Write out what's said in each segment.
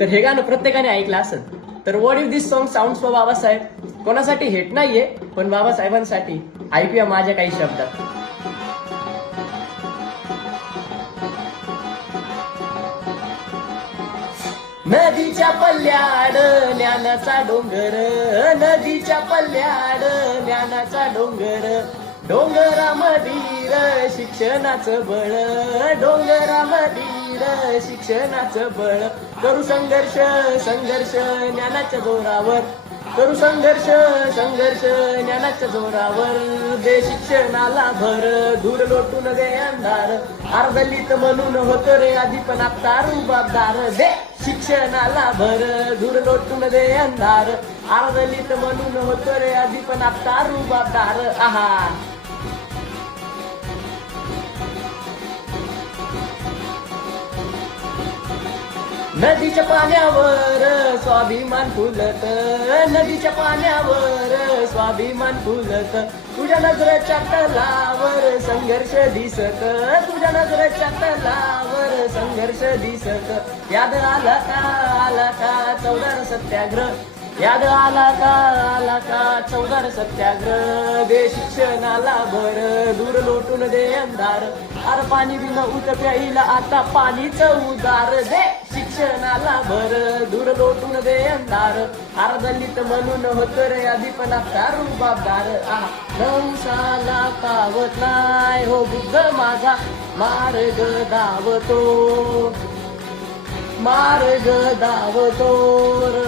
तर हे गाणं प्रत्येकाने ऐकलं असत तर what if this song sound for Babasaheb? कोणासाठी हेट नाहीये पण बाबासाहेबांसाठी ऐकूया माझ्या काही शब्दात. नदीच्या पल्ल्याड ज्ञानाचा डोंगर. नदीच्या पल्ल्याड ज्ञानाचा डोंगर. डोंगरामधीर शिक्षणाचं बळ. डोंगरामधीर शिक्षणाचं बळ. करू संघर्ष संघर्ष ज्ञानाच्या जोरावर. करू संघर्ष संघर्ष ज्ञानाच्या जोरावर. दे शिक्षणाला भर धूर लोटून दे अंधार. अर्धलित म्हणून होतो रे आधी पण आता रुबाबदार दे शिक्षणाला भर धूर लोटून दे अंधार. अर्धलित म्हणून होतो रे आधी पण आता रुबाबदार आहा. नदीच्या पाण्यावर स्वाभिमान फुलत नदीच्या पाण्यावर स्वाभिमान फुलत. तुझ्या नजरेच्या तलावर संघर्ष दिसत तुझ्या नजरेच्या तलावर संघर्ष दिसत. याद आला का आला का चौदार सत्याग्रह? याद आला का आला का चौदार सत्याग्रह? दे शिक्षणाला भर दूर लोटून दे अंधार. अर पाणी बिना उत प्यायला आता पाणीच उदार. दे शिक्षणाला भर. दूर लोटून दे अंधार. अर्धलित म्हणून होत रे आधी पण आता रुबाबदार. आहा नवसाला पावत नाय हो बुद्ध माझा. मार्ग धावतो. मार्ग धावतो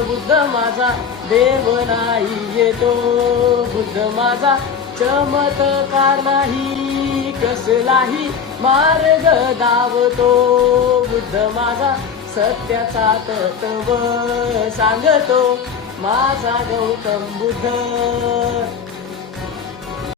बुद्ध माझा. देव नाही येतो. बुद्ध माझा चमत्कार नाही कसलाही मार्ग धावतो. बुद्ध माझा सत्याचा तत्व सांगतो माझा गौतम बुद्ध.